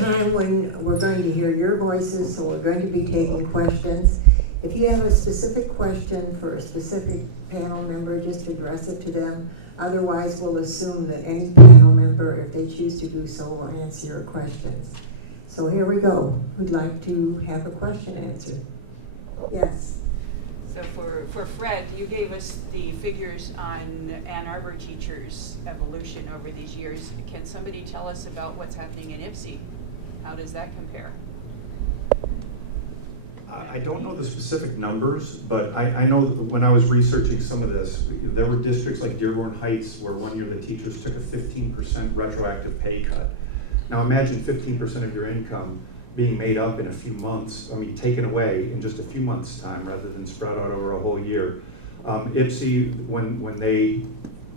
time when we're going to hear your voices, so we're going to be taking questions. If you have a specific question for a specific panel member, just address it to them. Otherwise, we'll assume that any panel member, if they choose to do so, will answer your questions. So here we go. Who'd like to have a question answered? Yes. So for Fred, you gave us the figures on Ann Arbor teachers' evolution over these years. Can somebody tell us about what's happening in Ypsi? How does that compare? I don't know the specific numbers, but I know that when I was researching some of this, there were districts like Dearborn Heights where one year the teachers took a 15% retroactive pay cut. Now imagine 15% of your income being made up in a few months, taken away in just a few months' time rather than spread out over a whole year. Ypsi, when they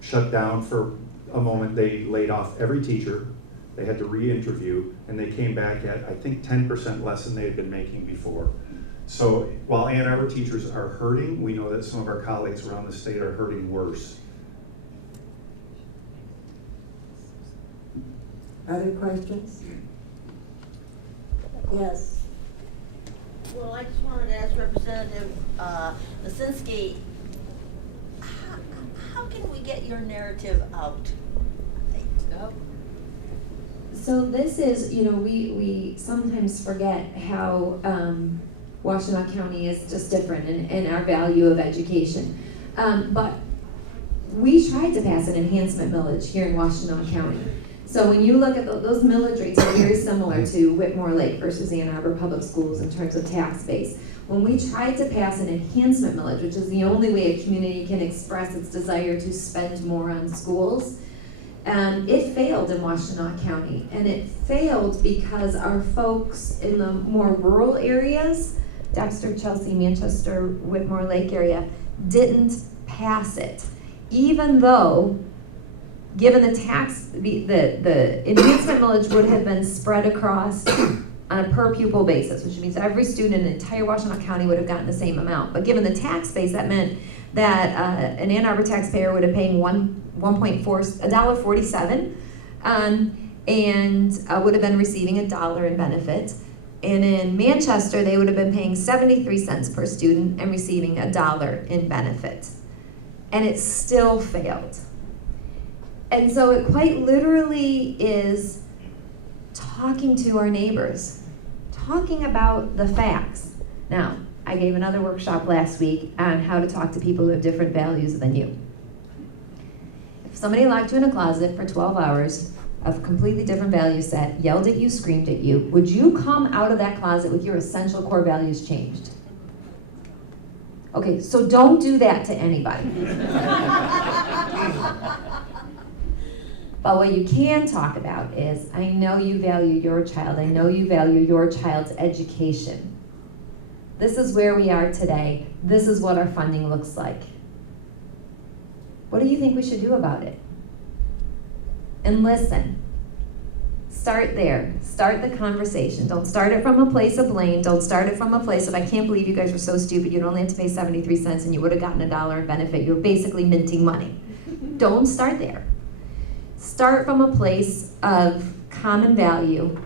shut down for a moment, they laid off every teacher. They had to re-interview, and they came back at, I think, 10% less than they had been making before. So while Ann Arbor teachers are hurting, we know that some of our colleagues around the state are hurting worse. Other questions? Yes. Well, I just wanted to ask Representative Lisinski, how can we get your narrative out? So this is, we sometimes forget how Washtenaw County is just different in our value of education. But we tried to pass an enhancement millage here in Washtenaw County. So when you look at those millage rates are very similar to Whitmore Lake versus Ann Arbor Public Schools in terms of tax base. When we tried to pass an enhancement millage, which is the only way a community can express its desire to spend more on schools, it failed in Washtenaw County. And it failed because our folks in the more rural areas, Dexter, Chelsea, Manchester, Whitmore Lake area, didn't pass it. Even though, given the tax, the enhancement millage would have been spread across on a per pupil basis, which means every student in the entire Washtenaw County would have gotten the same amount. But given the tax base, that meant that an Ann Arbor taxpayer would have paid $1.47 and would have been receiving $1 in benefit. And in Manchester, they would have been paying 73 cents per student and receiving $1 in benefit. And it still failed. And so it quite literally is talking to our neighbors, talking about the facts. Now, I gave another workshop last week on how to talk to people who have different values than you. If somebody locked you in a closet for 12 hours of completely different value set, yelled at you, screamed at you, would you come out of that closet with your essential core values changed? Okay, so don't do that to anybody. But what you can talk about is, I know you value your child. I know you value your child's education. This is where we are today. This is what our funding looks like. What do you think we should do about it? And listen. Start there. Start the conversation. Don't start it from a place of blame. Don't start it from a place of, I can't believe you guys were so stupid. You'd only have to pay 73 cents and you would have gotten $1 in benefit. You're basically minting money. Don't start there. Start from a place of common value.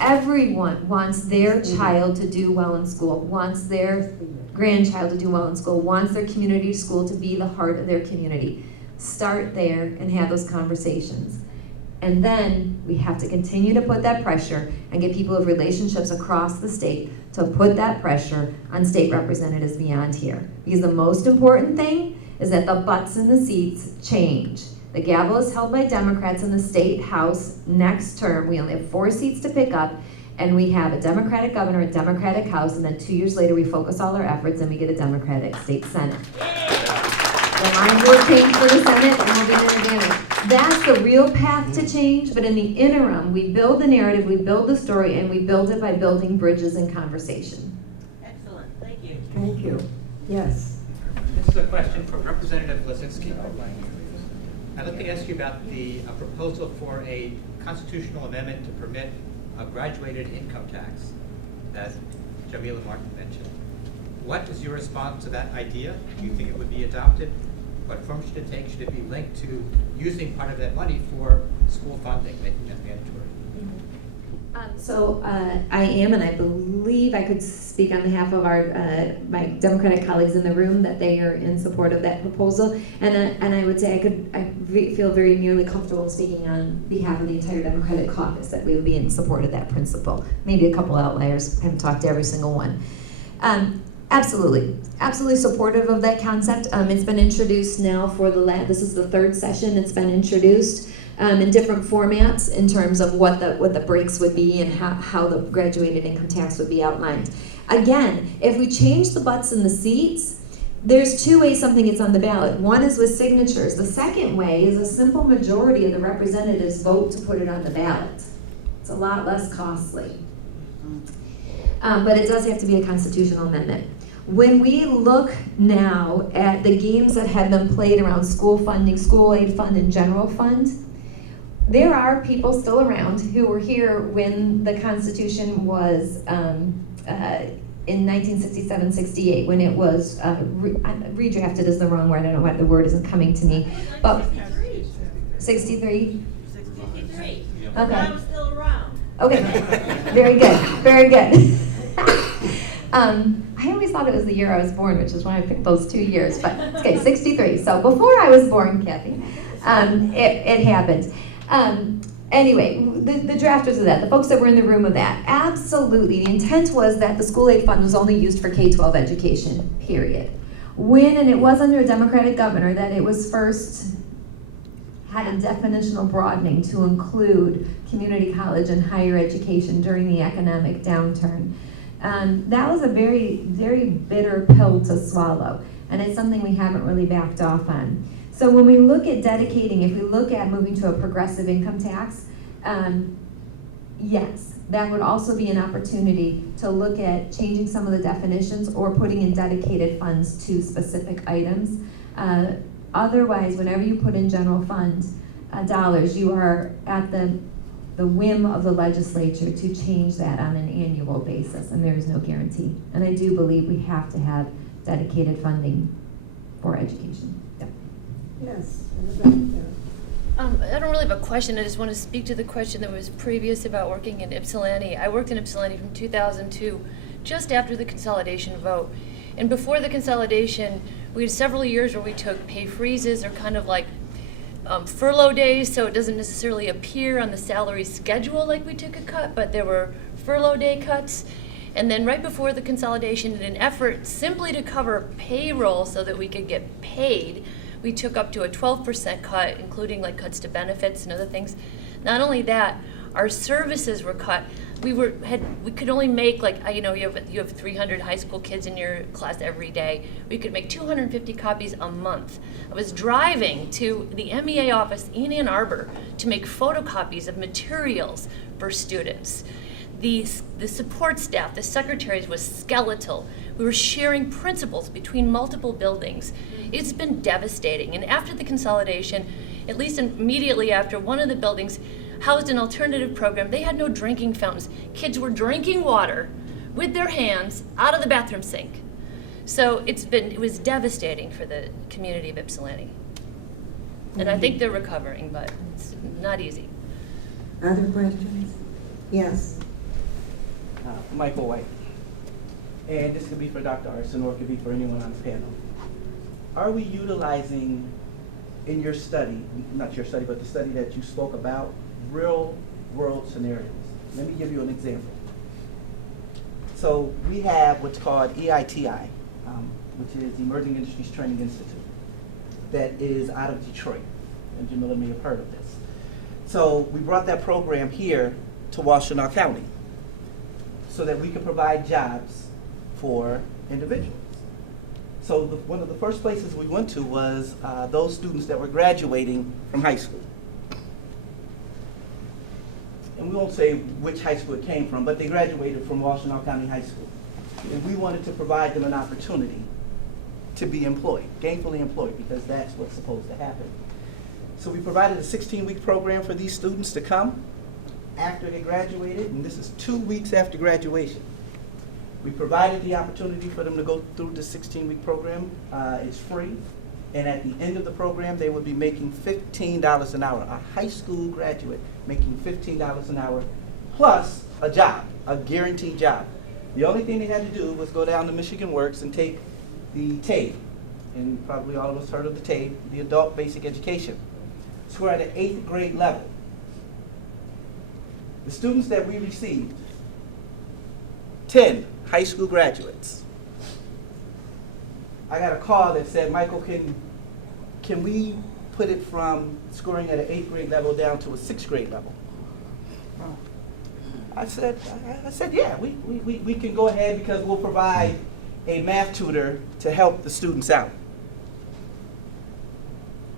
Everyone wants their child to do well in school, wants their grandchild to do well in school, wants their community school to be the heart of their community. Start there and have those conversations. And then we have to continue to put that pressure and get people with relationships across the state to put that pressure on state representatives beyond here. Because the most important thing is that the butts in the seats change. The gavel is held by Democrats in the state house next term. We only have 4 seats to pick up, and we have a Democratic governor, a Democratic house, and then 2 years later we focus all our efforts and we get a Democratic state senate. The lines will change for the Senate and we'll get an advantage. That's the real path to change, but in the interim, we build the narrative, we build the story, and we build it by building bridges and conversation. Excellent, thank you. Thank you. Yes. This is a question from Representative Lisinski. I'd like to ask you about the proposal for a constitutional amendment to permit a graduated income tax that Jamila Martin mentioned. What is your response to that idea? Do you think it would be adopted? What form should it take? Should it be linked to using part of that money for school funding, making that mandatory? So I am, and I believe I could speak on behalf of our my Democratic colleagues in the room that they are in support of that proposal. And I would say I feel very nearly comfortable speaking on behalf of the entire Democratic caucus that we would be in support of that principle. Maybe a couple outliers. I haven't talked to every single one. Absolutely supportive of that concept. It's been introduced now for this is the third session it's been introduced in different formats in terms of what the breaks would be and how the graduated income tax would be outlined. Again, if we change the butts in the seats, there's two ways something gets on the ballot. One is with signatures. The second way is a simple majority of the representatives vote to put it on the ballot. It's a lot less costly. But it does have to be a constitutional amendment. When we look now at the games that have been played around school funding, school aid fund, and general fund, there are people still around who were here when the Constitution was in 1967-68, when it was redrafted is the wrong word. I don't know why the word isn't coming to me. But 63? 63. Okay. I was still around. Okay, very good. I always thought it was the year I was born, which is why I picked those 2 years, but okay, 63. So before I was born, Kathy, it happened. Anyway, the drafters of that, the folks that were in the room of that, absolutely, the intent was that the school aid fund was only used for K-12 education, period. And it was under a Democratic governor that it was first had a definitional broadening to include community college and higher education during the economic downturn. That was a very, very bitter pill to swallow, and it's something we haven't really backed off on. So when we look at dedicating, if we look at moving to a progressive income tax, yes, that would also be an opportunity to look at changing some of the definitions or putting in dedicated funds to specific items. Otherwise, whenever you put in general fund dollars, you are at the whim of the legislature to change that on an annual basis, and there is no guarantee. And I do believe we have to have dedicated funding for education. Yep. Yes, in the back there. I don't really have a question. I just want to speak to the question that was previous about working in Ypsilanti. I worked in Ypsilanti from 2002, just after the consolidation vote. And before the consolidation, we had several years where we took pay freezes or kind of like furlough days, so it doesn't necessarily appear on the salary schedule like we took a cut, but there were furlough day cuts. And then right before the consolidation, in an effort simply to cover payroll so that we could get paid, we took up to a 12% cut, including like cuts to benefits and other things. Not only that, our services were cut. We could only make you have 300 high school kids in your class every day. We could make 250 copies a month. I was driving to the MEA office in Ann Arbor to make photocopies of materials for students. The support staff, the secretaries, was skeletal. We were sharing principals between multiple buildings. It's been devastating. And after the consolidation, at least immediately after, one of the buildings housed an alternative program. They had no drinking fountains. Kids were drinking water with their hands out of the bathroom sink. So it was devastating for the community of Ypsilanti. And I think they're recovering, but it's not easy. Other questions? Yes. Michael White. And this could be for Dr. Arson or it could be for anyone on the panel. Are we utilizing in your study, not your study, but the study that you spoke about, real world scenarios? Let me give you an example. So we have what's called EITI, which is Emerging Industries Training Institute, that is out of Detroit. And Jamila may have heard of this. So we brought that program here to Washtenaw County so that we could provide jobs for individuals. So one of the first places we went to was those students that were graduating from high school. And we won't say which high school it came from, but they graduated from Washtenaw County High School. And we wanted to provide them an opportunity to be employed, gainfully employed, because that's what's supposed to happen. So we provided a 16-week program for these students to come after they graduated, and this is 2 weeks after graduation. We provided the opportunity for them to go through the 16-week program. It's free. And at the end of the program, they would be making $15 an hour. A high school graduate making $15 an hour plus a job, a guaranteed job. The only thing they had to do was go down to Michigan Works and take the TABE, and probably all of us heard of the TABE, the Adult Basic Education. So we're at an 8th grade level. The students that we received, 10 high school graduates. I got a call that said, Michael, can we put it from scoring at an 8th grade level down to a 6th grade level? I said, yeah, we can go ahead because we'll provide a math tutor to help the students out.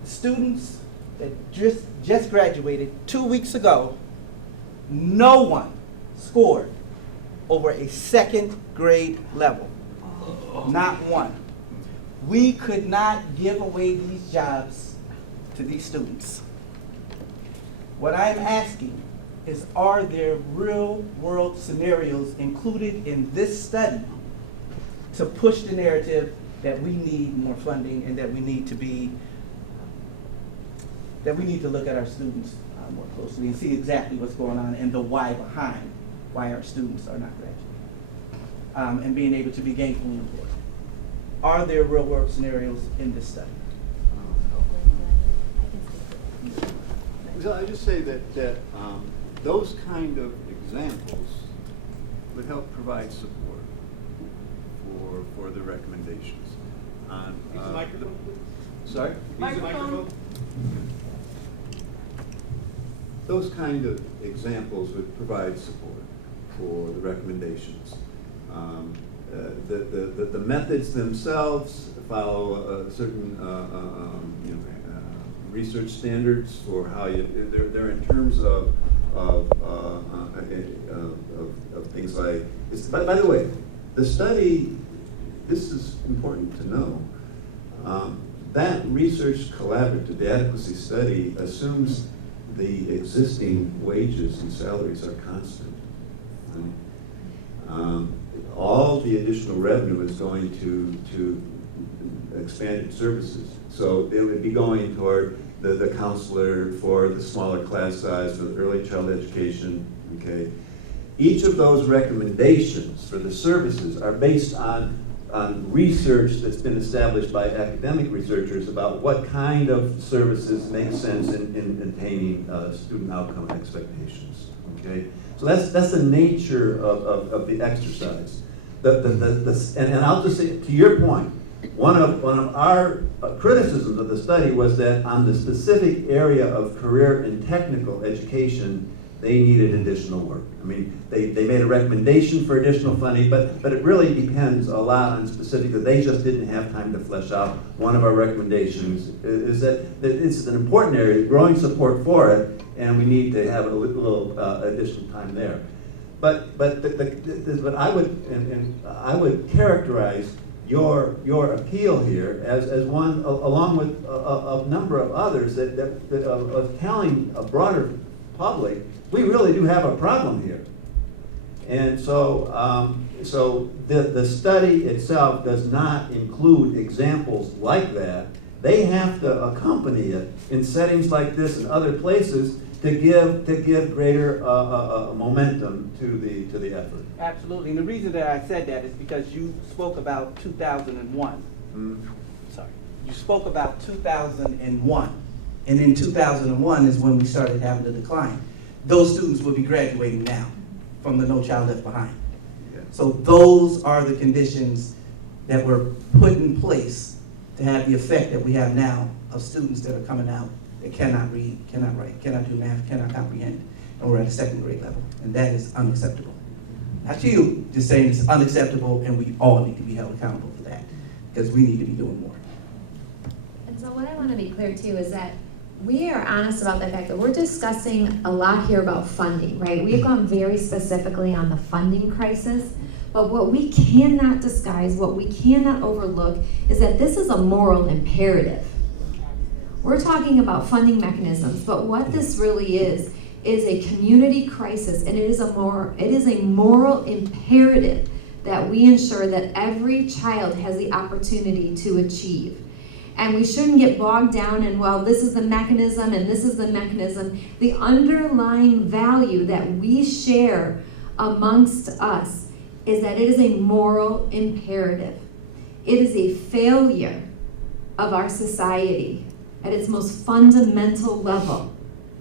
The students that just graduated 2 weeks ago, no one scored over a 2nd grade level. Not one. We could not give away these jobs to these students. What I'm asking is, are there real world scenarios included in this study to push the narrative that we need more funding and that we need to look at our students more closely and see exactly what's going on and the why behind why our students are not graduating and being able to be gainfully employed. Are there real world scenarios in this study? Well, I just say that those kind of examples would help provide support for the recommendations. On, Use the microphone, please. Sorry? Use the microphone. Those kind of examples would provide support for the recommendations. The methods themselves follow certain research standards for how they're in terms of things like this. By the way, the study, this is important to know, that research collaborative, the adequacy study, assumes the existing wages and salaries are constant. Right? All the additional revenue is going to expanded services. So it would be going toward the counselor, for the smaller class size, for the early child education, okay? Each of those recommendations for the services are based on research that's been established by academic researchers about what kind of services make sense in attaining student outcome expectations, okay? So that's the nature of the exercise. And I'll just say, to your point, one of our criticisms of the study was that on the specific area of career and technical education, they needed additional work. I mean, they made a recommendation for additional funding, but it really depends a lot on specific, that they just didn't have time to flesh out. One of our recommendations is that it's an important area, growing support for it, and we need to have a little additional time there. But I would characterize your appeal here as one, along with a number of others, that of telling a broader public, we really do have a problem here. And so the study itself does not include examples like that. They have to accompany it in settings like this and other places to give greater momentum to the effort. Absolutely, and the reason that I said that is because you spoke about 2001. Sorry, you spoke about 2001, and in 2001 is when we started having the decline. Those students will be graduating now from the No Child Left Behind. Yeah. So those are the conditions that were put in place to have the effect that we have now of students that are coming out that cannot read, cannot write, cannot do math, cannot comprehend, and we're at a 2nd grade level, and that is unacceptable. Not you, just saying it's unacceptable, and we all need to be held accountable for that, because we need to be doing more. And so what I want to be clear too is that we are honest about the fact that we're discussing a lot here about funding, right? We've gone very specifically on the funding crisis, but what we cannot disguise, what we cannot overlook, is that this is a moral imperative. We're talking about funding mechanisms, but what this really is a community crisis, and it is a moral imperative that we ensure that every child has the opportunity to achieve. And we shouldn't get bogged down in, well, this is the mechanism and this is the mechanism. The underlying value that we share amongst us is that it is a moral imperative. It is a failure of our society at its most fundamental level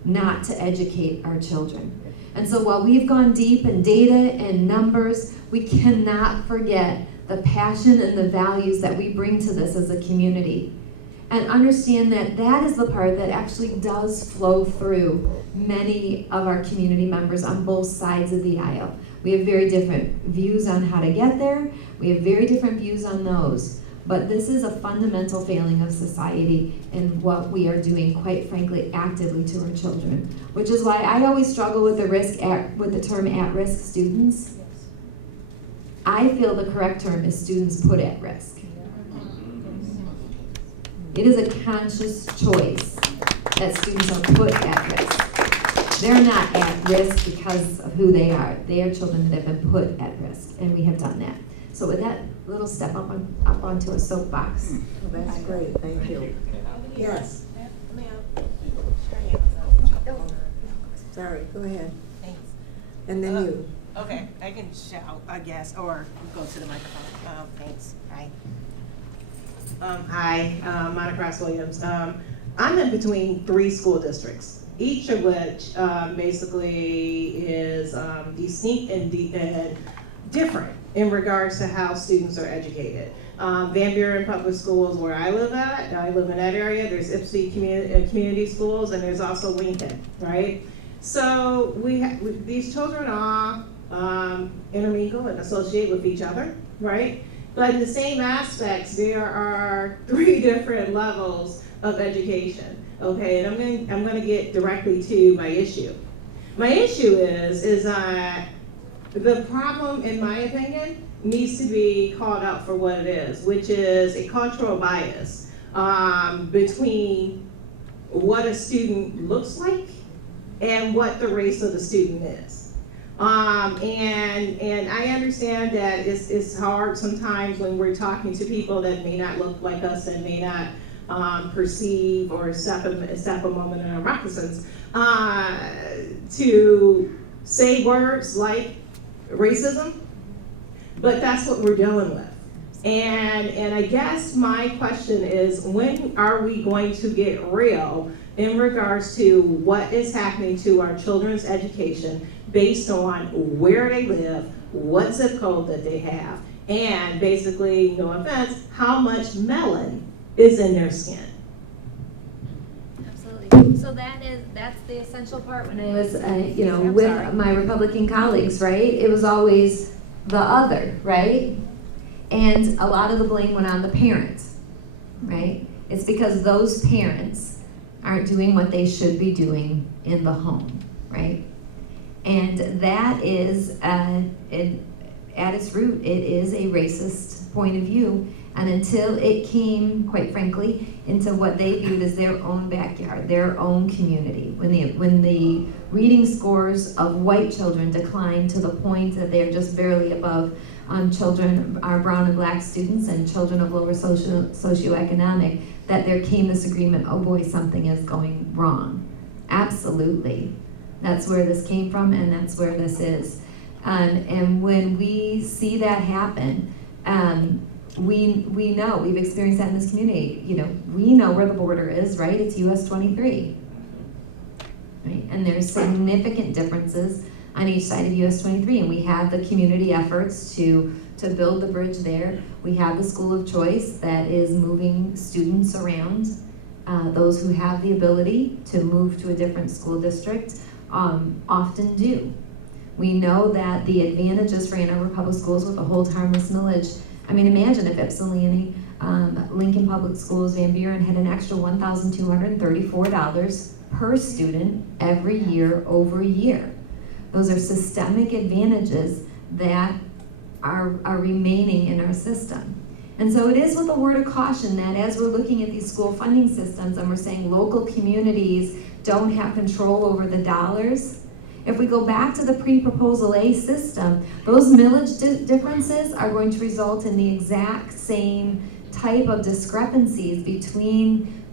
not to educate our children. And so while we've gone deep in data and numbers, we cannot forget the passion and the values that we bring to this as a community. And understand that that is the part that actually does flow through many of our community members on both sides of the aisle. We have very different views on how to get there. We have very different views on those. But this is a fundamental failing of society in what we are doing, quite frankly, actively to our children. Which is why I always struggle with the term at-risk students. I feel the correct term is students put at risk. It is a conscious choice that students are put at risk. They're not at risk because of who they are. They are children that have been put at risk, and we have done that. So with that little step up onto a soapbox. Well, that's great, thank you. Yes, sorry, go ahead. Thanks. And then you. Okay, I can shout, I guess, or go to the microphone. Thanks. Hi. Hi, Monica Cross-Williams. I'm in between 3 school districts, each of which basically is distinct and different in regards to how students are educated. Van Buren Public Schools, where I live at, I live in that area, there's Ipsy Community Schools, and there's also Lincoln, right? So these children all intermingle and associate with each other, right? But in the same aspects, there are 3 different levels of education, okay? And I'm gonna get directly to my issue. My issue is that the problem, in my opinion, needs to be called out for what it is, which is a cultural bias between what a student looks like and what the race of the student is. And I understand that it's hard sometimes when we're talking to people that may not look like us and may not perceive or step a moment in our moccasins to say words like racism, but that's what we're dealing with. And I guess my question is, when are we going to get real in regards to what is happening to our children's education based on where they live, what zip code that they have, and basically, no offense, how much melanin is in their skin? Absolutely. So that's the essential part when I was, with my Republican colleagues, right? It was always the other, right? And a lot of the blame went on the parents, right? It's because those parents aren't doing what they should be doing in the home, right? And that is, at its root, it is a racist point of view. And until it came, quite frankly, into what they viewed as their own backyard, their own community, when the reading scores of white children declined to the point that they're just barely above children, our brown and black students and children of lower socioeconomic, that there came this agreement, oh boy, something is going wrong. Absolutely. That's where this came from, and that's where this is. And when we see that happen, we know, we've experienced that in this community. We know where the border is, right? It's US 23, right? And there's significant differences on each side of US 23, and we have the community efforts to build the bridge there. We have the school of choice that is moving students around. Those who have the ability to move to a different school district often do. We know that the advantages for Ann Arbor Public Schools with the hold harmless millage, I mean, imagine if Ypsilanti, Lincoln Public Schools, Van Buren had an extra $1,234 per student every year over year. Those are systemic advantages that are remaining in our system. And so it is with a word of caution that as we're looking at these school funding systems and we're saying local communities don't have control over the dollars, if we go back to the pre-proposal A system, those millage differences are going to result in the exact same type of discrepancies between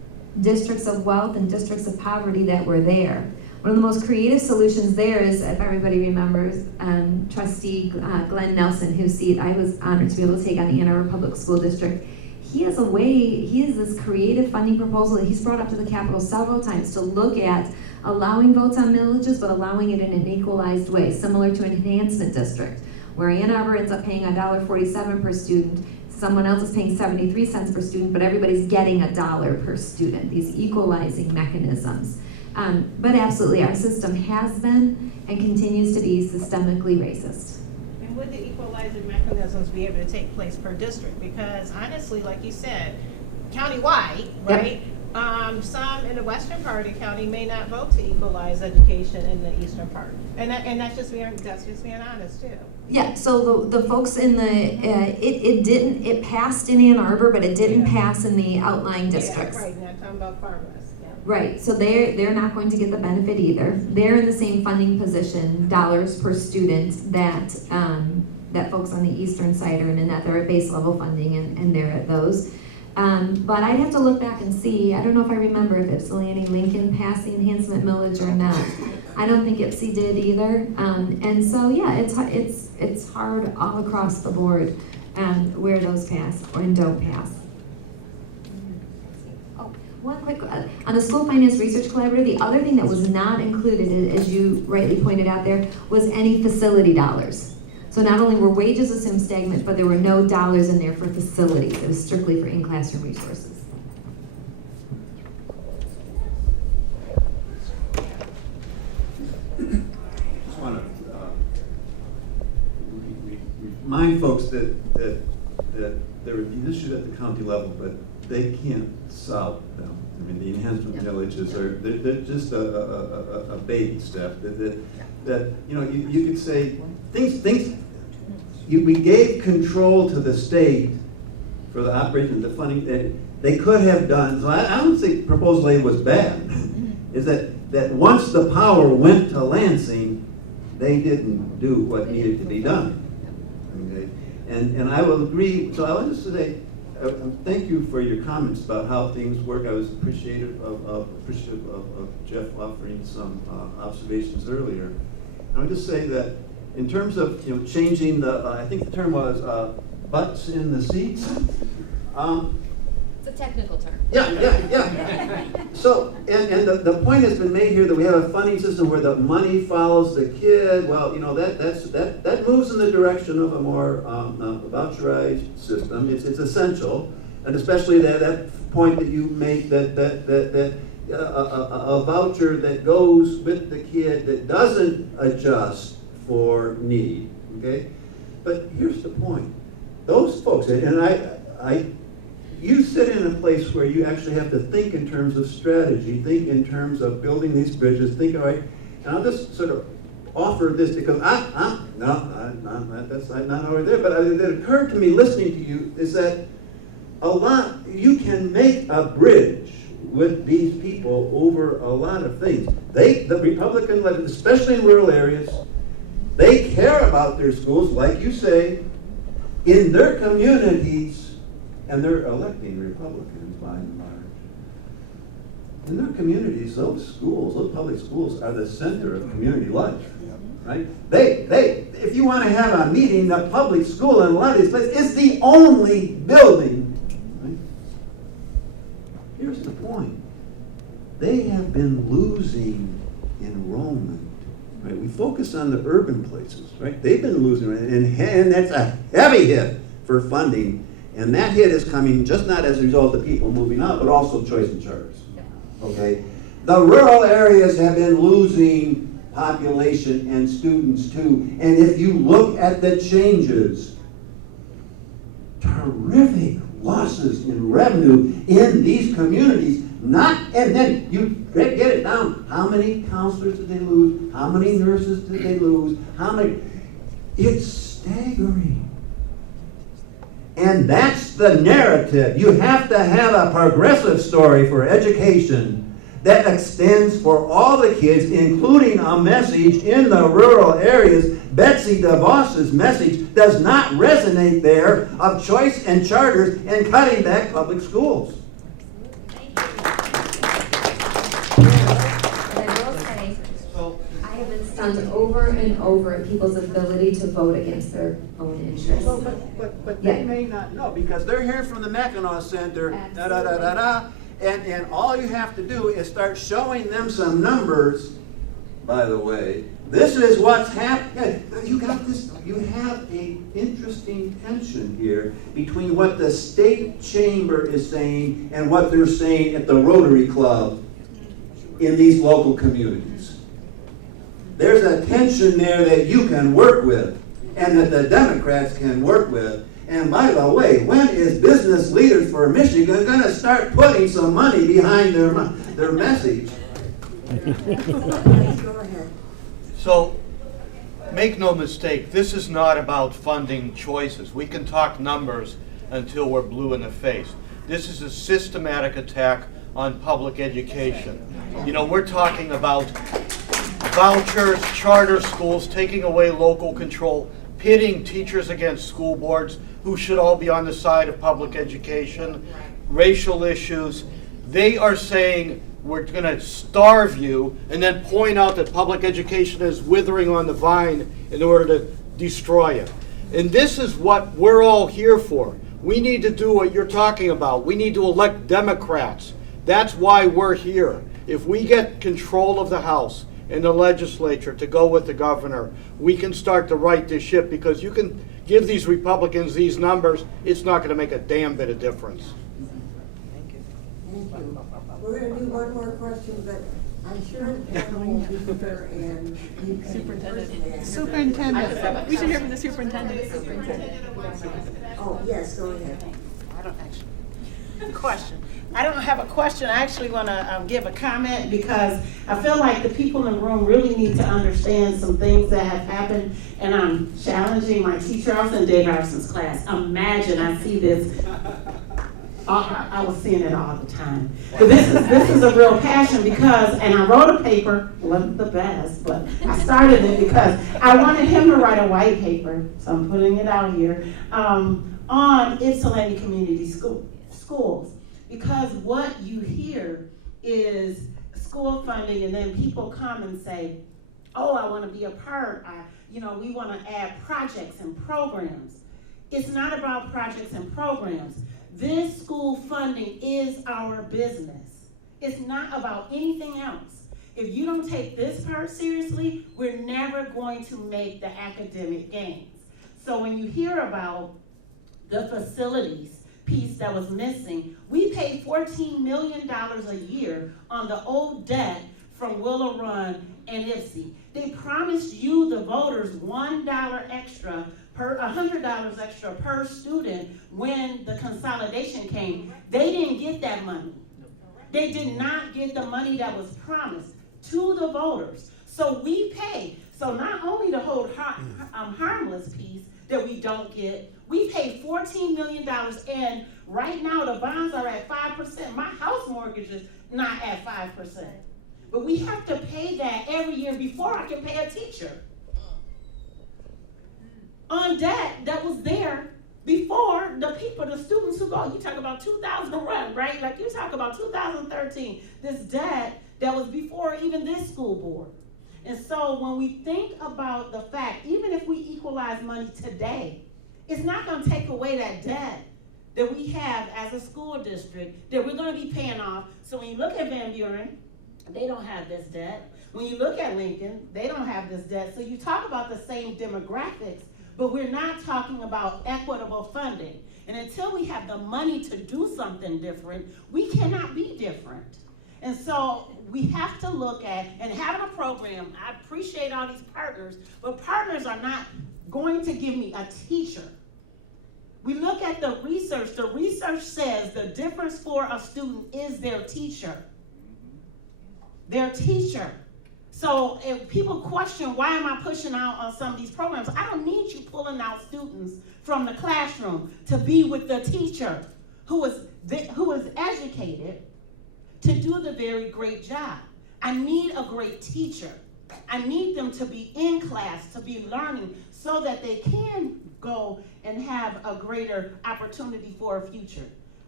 districts of wealth and districts of poverty that were there. One of the most creative solutions there is, if everybody remembers, Trustee Glenn Nelson, whose seat I was honored to be able to take on the Ann Arbor Public School District. He has this creative funding proposal that he's brought up to the Capitol several times to look at allowing votes on millages, but allowing it in an equalized way, similar to an enhancement district, where Ann Arbor ends up paying $1.47 per student, someone else is paying 73 cents per student, but everybody's getting $1 per student, these equalizing mechanisms. But absolutely, our system has been and continues to be systemically racist. And would the equalizing mechanisms be able to take place per district? Because honestly, like you said, countywide, right? Some in the western part of the county may not vote to equalize education in the eastern part, and that's just being honest too. Yeah. So the folks in the it passed in Ann Arbor, but it didn't pass in the outlying districts. Yeah, right. Not talking about farmers. Yeah. Right. So they're not going to get the benefit either. They're in the same funding position, dollars per student, that that folks on the eastern side are in, and that they're at base level funding, and they're at those. But I'd have to look back and see. I don't know if I remember if Ypsilanti Lincoln passed the enhancement millage or not. I don't think Ypsi did either. And so yeah, it's hard all across the board where those pass and don't pass. Oh, one quick on the School Finance Research Collaborative. The other thing that was not included, as you rightly pointed out there, was any facility dollars. So not only were wages assumed stagnant, but there were no dollars in there for facilities. It was strictly for in-classroom resources. Just want to remind folks that there are these issues at the county level, but they can't solve them. I mean, the enhancement villages they're just a baby step. That you know, you could say things. We gave control to the state for the operation of the funding that they could have done. So I don't think Proposal A was bad. Is that once the power went to Lansing, they didn't do what needed to be done. Okay? And I will agree. So I want to say thank you for your comments about how things work. I was appreciative of Jeff offering some observations earlier. I would just say that in terms of changing the, I think the term was butts in the seats. It's a technical term. Yeah. So, and the point has been made here that we have a funding system where the money follows the kid. Well, that moves in the direction of a more voucherized system. It's essential, and especially that point that you make that a voucher that goes with the kid that doesn't adjust for need, okay? But here's the point. Those folks, and you sit in a place where you actually have to think in terms of strategy, think in terms of building these bridges, think, all right, and I'll just sort of offer this because that's not over there, but it occurred to me listening to you is that you can make a bridge with these people over a lot of things. The Republican, especially in rural areas, they care about their schools, like you say, in their communities, and they're electing Republicans by and large. In their communities, those public schools are the center of community life, right? If you want to have a meeting, the public school in a lot of these places is the only building, right? Here's the point. They have been losing enrollment. Right, we focus on the urban places, right? They've been losing, and that's a heavy hit for funding, and that hit is coming just not as a result of people moving out, but also choice and charters. Okay, the rural areas have been losing population and students too, and if you look at the changes, terrific losses in revenue in these communities. And then you get it down. How many counselors did they lose? How many nurses did they lose? It's staggering. And that's the narrative. You have to have a progressive story for education that extends for all the kids, including a message in the rural areas. Betsy DeVos's message does not resonate there of choice and charters and cutting back public schools. And I will say, I have been stunned over and over at people's ability to vote against their own interests. But Yeah. they may not know, because they're hearing from the Mackinac Center, da-da-da-da-da, and all you have to do is start showing them some numbers. By the way, this is what's happening. You got this, you have a interesting tension here between what the state chamber is saying and what they're saying at the Rotary Club in these local communities. There's a tension there that you can work with and that the Democrats can work with. And by the way, when is Business Leaders for Michigan going to start putting some money behind their message? Go ahead. So, make no mistake, this is not about funding choices. We can talk numbers until we're blue in the face. This is a systematic attack on public education. You know, we're talking about vouchers, charter schools, taking away local control, pitting teachers against school boards, who should all be on the side of public education, racial issues. They are saying we're going to starve you and then point out that public education is withering on the vine in order to destroy it. And this is what we're all here for. We need to do what you're talking about. We need to elect Democrats. That's why we're here. If we get control of the House and the legislature to go with the governor, we can start to right this ship, because you can give these Republicans these numbers, it's not going to make a damn bit of difference. Thank you. We're going to do one more question, but I'm sure the panel will be here and you can. Superintendent. We should hear from the superintendent. Oh, yes, go ahead. I don't actually, question. I don't have a question. I actually want to give a comment, because I feel like the people in the room really need to understand some things that have happened, and I'm challenging my teacher. I was in Dave Harrison's class. Imagine, I see this. I was seeing it all the time. But this is a real passion, because, and I wrote a paper, wasn't the best, but I started it because I wanted him to write a white paper, so I'm putting it out here, on Ypsilanti Community Schools. Because what you hear is school funding, and then people come and say, oh, I want to be a part, we want to add projects and programs. It's not about projects and programs. This school funding is our business. It's not about anything else. If you don't take this part seriously, we're never going to make the academic gains. So when you hear about the facilities piece that was missing, we paid $14 million a year on the old debt from Willow Run and Ipsy. They promised you, the voters, $1 extra $100 extra per student when the consolidation came. They didn't get that money. They did not get the money that was promised to the voters. So we pay. So not only the whole harmless piece that we don't get, we pay $14 million, and right now the bonds are at 5%. My house mortgage is not at 5%. But we have to pay that every year before I can pay a teacher on debt that was there before the people, the students who go. You talk about 2001, right? Like you talk about 2013, this debt that was before even this school board. And so when we think about the fact, even if we equalize money today, it's not going to take away that debt that we have as a school district that we're going to be paying off. So when you look at Van Buren, they don't have this debt. When you look at Lincoln, they don't have this debt. So you talk about the same demographics, but we're not talking about equitable funding. And until we have the money to do something different, we cannot be different. And so we have to look at, and having a program, I appreciate all these partners, but partners are not going to give me a teacher. We look at the research. The research says the difference for a student is their teacher. Their teacher. So if people question, why am I pushing out on some of these programs? I don't need you pulling out students from the classroom to be with the teacher who is educated, to do the very great job. I need a great teacher. I need them to be in class, to be learning, so that they can go and have a greater opportunity for a future.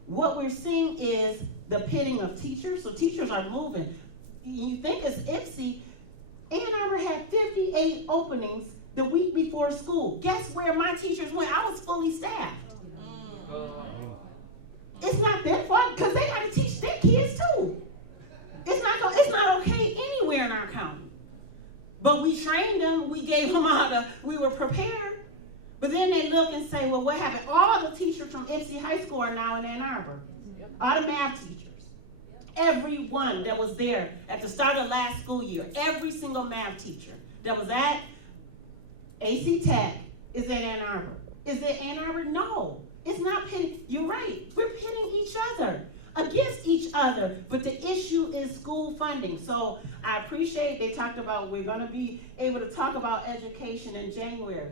What we're seeing is the pitting of teachers, so teachers are moving. You think it's IPSI, Ann Arbor had 58 openings the week before school. Guess where my teachers went? I was fully staffed. It's not their fault, because they got to teach their kids too. It's not okay anywhere in our county. But we trained them, we gave them we were prepared. But then they look and say, well, what happened? All the teachers from IPSI High School are now in Ann Arbor. All the math teachers. Everyone that was there at the start of last school year, every single math teacher that was at AC Tech is in Ann Arbor. Is it Ann Arbor? No. It's not pitting. You're right. We're pitting each other against each other. But the issue is school funding. So I appreciate they talked about we're going to be able to talk about education in January.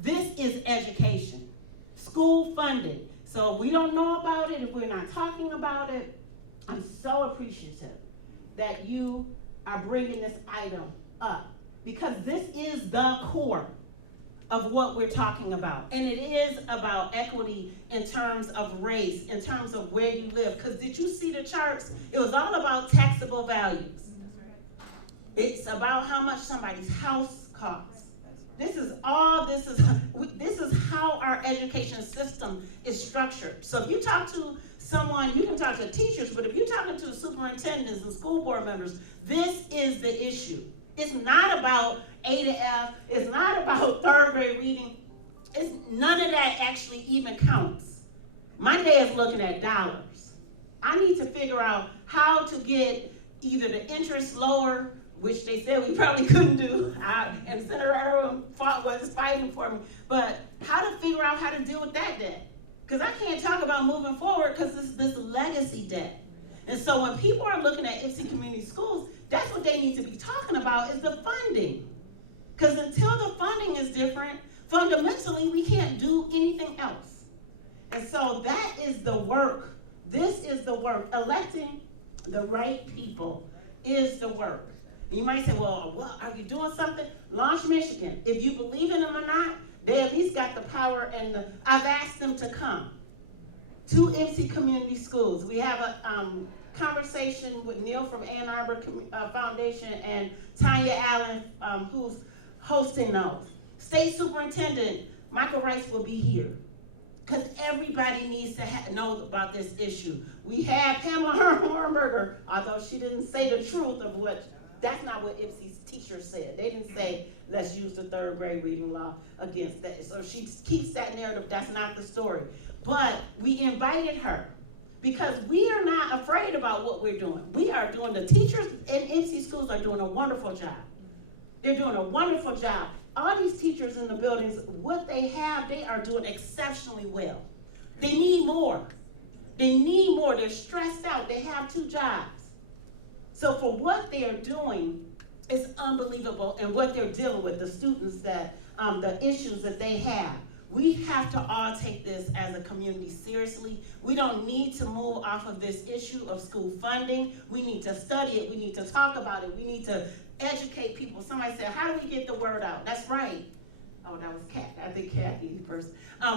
This is education. School funding. So we don't know about it if we're not talking about it. I'm so appreciative that you are bringing this item up, because this is the core of what we're talking about. And it is about equity in terms of race, in terms of where you live. Because did you see the charts? It was all about taxable values. It's about how much somebody's house costs. This is how our education system is structured. So if you talk to someone, you can talk to teachers, but if you're talking to superintendents and school board members, this is the issue. It's not about A to F. It's not about third grade reading. None of that actually even counts. My day is looking at dollars. I need to figure out how to get either the interest lower, which they said we probably couldn't do, and Senator Erwin was fighting for me, but how to figure out how to deal with that debt. Because I can't talk about moving forward because it's this legacy debt. And so when people are looking at IPSI Community Schools, that's what they need to be talking about, is the funding. Because until the funding is different, fundamentally we can't do anything else. And so that is the work. This is the work. Electing the right people is the work. You might say, well, what, are you doing something? Launch Michigan. If you believe in them or not, they at least got the power, and I've asked them to come to IPSI Community Schools. We have a conversation with Neil from Ann Arbor Foundation and Tanya Allen, who's hosting those. State Superintendent Michael Rice will be here, because everybody needs to know about this issue. We had Pamela Hornberger, although she didn't say the truth of what, that's not what IPSI's teachers said. They didn't say, let's use the third grade reading law against that. So she keeps that narrative, that's not the story. But we invited her because we are not afraid about what we're doing. We are doing, the teachers in IPSI schools are doing a wonderful job. They're doing a wonderful job. All these teachers in the buildings, what they have, they are doing exceptionally well. They need more. They need more. They're stressed out. They have 2 jobs. So for what they are doing is unbelievable, and what they're dealing with, the students that, the issues that they have. We have to all take this as a community seriously. We don't need to move off of this issue of school funding. We need to study it. We need to talk about it. We need to educate people. Somebody said, how do we get the word out? That's right. Oh, that was Kat. I think Kathy first.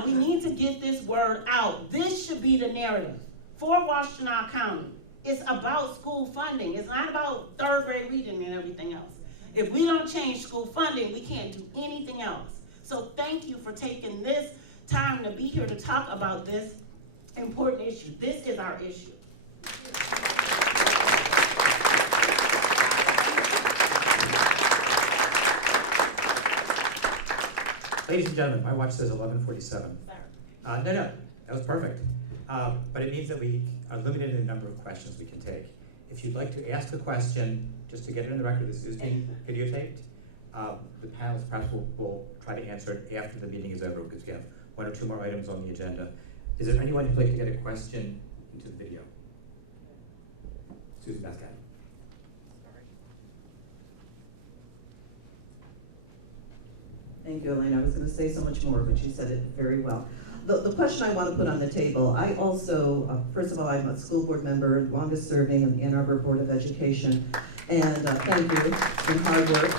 We need to get this word out. This should be the narrative for Washtenaw County. It's about school funding. It's not about third grade reading and everything else. If we don't change school funding, we can't do anything else. So thank you for taking this time to be here to talk about this important issue. This is our issue. Ladies and gentlemen, my watch says 11:47. No, that was perfect. But it means that we are limited in the number of questions we can take. If you'd like to ask a question, just to get it in the record, this is being videotaped. The panelists perhaps will try to answer it after the meeting is over, because we have 1 or 2 more items on the agenda. Is there anyone who'd like to get a question into the video? Susan Bascat. Thank you, Elaine. I was going to say so much more, but you said it very well. the question I want to put on the table, I also, first of all, I'm a school board member, longest serving in the Ann Arbor Board of Education, and thank you, it's been hard work.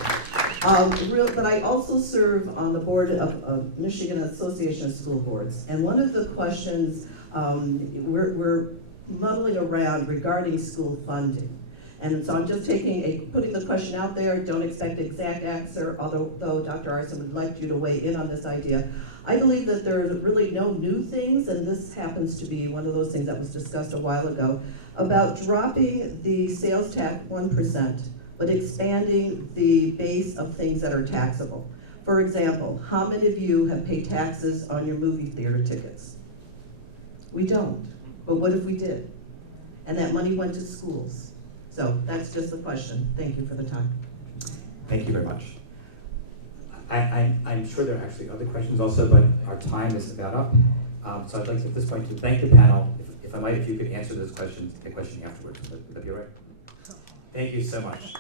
But I also serve on the board of Michigan Association of School Boards, and one of the questions we're muddling around regarding school funding. And so I'm just putting the question out there, don't expect the exact answer, although Dr. Arson would like you to weigh in on this idea. I believe that there are really no new things, and this happens to be one of those things that was discussed a while ago, about dropping the sales tax 1%, but expanding the base of things that are taxable. For example, how many of you have paid taxes on your movie theater tickets? We don't, but what if we did? And that money went to schools. So that's just the question. Thank you for the time. Thank you very much. I'm sure there are actually other questions also, but our time is about up. So I'd like to, at this point, to thank the panel. If I might, if you could answer those questions, the question afterwards. Would that be all right? Thank you so much.